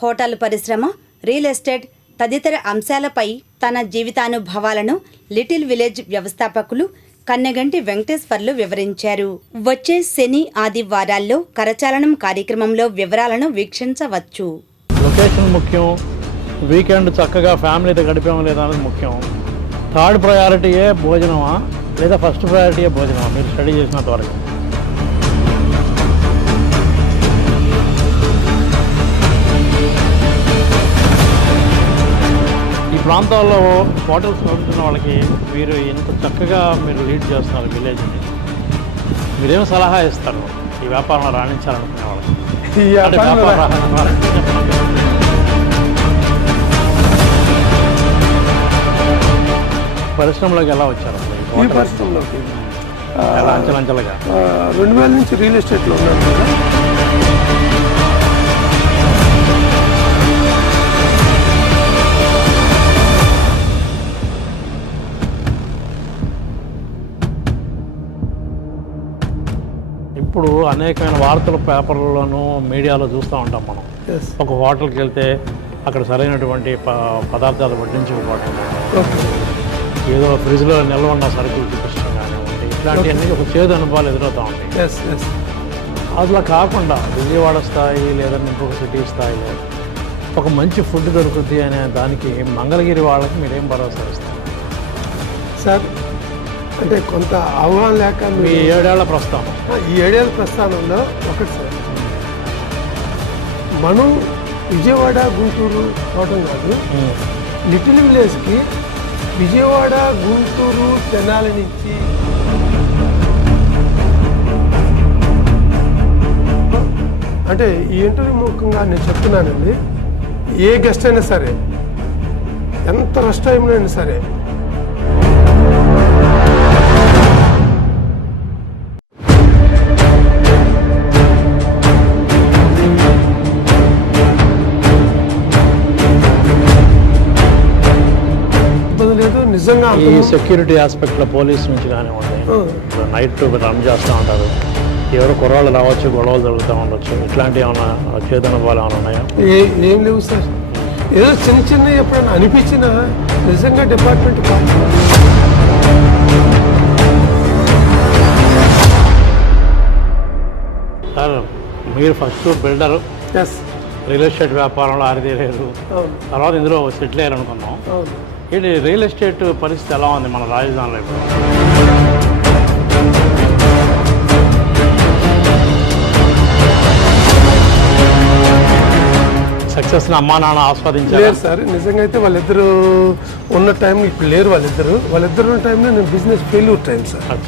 Hotel పరిశ్రమ, real estate తదితర అంశాలపై తన జీవితానుభవాలను లిటిల్ విలేజ్ వ్యవస్థాపకులు కన్నెగంటి వెంకటేశ్వర్లు వివరించారు. వచ్చే శని, ఆదివారాల్లో కరచాలనం కార్యక్రమంలో వివరాలను వీక్షించవచ్చు. లొకేషన్ ముఖ్యం, వీకెండ్ చక్కగా ఫ్యామిలీతో గడిపామా లేదా అనేది ముఖ్యం. థర్డ్ ప్రయారిటీయే భోజనమా లేదా ఫస్ట్ ప్రయారిటీయే భోజనమా మీరు స్టడీ చేసినంత వరకు. ఈ ప్రాంతాల్లో హోటల్స్ నడుపుతున్న వాళ్ళకి మీరు ఇంత చక్కగా మీరు లీడ్ చేస్తున్నారు విలేజ్ని, మీరేం సలహా ఇస్తారు ఈ వ్యాపారంలో రాణించాలనుకునే వాళ్ళకి? పరిశ్రమలోకి ఎలా వచ్చారు? ఈ పరిశ్రమలోకి ఎలా అంచెలంచెలుగా 2000 నుంచి రియల్ ఎస్టేట్లో ఉన్నాను కదా. ఇప్పుడు అనేకమైన వార్తల పేపర్లలోనూ మీడియాలో చూస్తూ ఉంటాం మనం. ఒక హోటల్కి వెళ్తే అక్కడ సరైనటువంటి పదార్థాలు వడ్డించకపోవడం, ఏదో ఫ్రిడ్జ్లో నిల్వ ఉన్న సరుకులు చూపించడం కానివ్వండి, ఇట్లాంటివన్నీ ఒక చేదు అనుభవాలు ఎదురవుతూ ఉంటాయి. అట్లా కాకుండా విజయవాడ స్థాయి లేదా ఇంకొక సిటీ స్థాయిలో ఒక మంచి ఫుడ్ దొరుకుతుంది అనే దానికి మంగళగిరి వాళ్ళకి మీరేం భరోసా ఇస్తారు సార్? అంటే కొంత అవగాహన లేక మీ 7 ఏళ్ల ప్రస్థానం, ఈ 7 ఏళ్ల ప్రస్థానంలో ఒకటి సార్, మనం విజయవాడ, గుంటూరు పోవటం కాదు, లిటిల్ విలేజ్కి విజయవాడ, గుంటూరు, తెనాలి నుంచి అంటే ఈ ఇంటర్వ్యూ ముఖ్యంగా నేను చెప్తున్నానండి, ఏ గెస్ట్ అయినా సరే, ఎంత రష్ టైంలో అయినా సరే, నిజంగా ఈ సెక్యూరిటీ ఆస్పెక్ట్లో పోలీస్ నుంచి కానివ్వండి, నైట్ రన్ చేస్తూ ఉంటారు, ఎవరు కుర్రాళ్ళు రావచ్చు, గొడవలు జరుగుతూ ఉండొచ్చు, ఇట్లాంటివి ఏమైనా చేదనుభవాలు ఏమైనా ఉన్నాయా? ఏం లేవు సార్. ఏదో చిన్న చిన్న ఎప్పుడైనా అనిపించినా నిజంగా డిపార్ట్మెంట్ సార్, మీరు ఫస్ట్ బిల్డరు, రియల్ ఎస్టేట్ వ్యాపారంలో ఆరితేలేదు, తర్వాత ఇందులో సెటిల్ అయ్యారనుకున్నాం. ఇది రియల్ ఎస్టేట్ పరిస్థితి ఎలా ఉంది మన రాజధానిలో ఇప్పుడు? సక్సెస్ని అమ్మా నాన్న ఆస్వాదించారు సార్. నిజంగా అయితే వాళ్ళిద్దరూ ఉన్న టైం ఇప్పుడు లేరు. వాళ్ళిద్దరు ఉన్న టైంలో నేను బిజినెస్ ఫెయిల్యూర్ టైం సార్.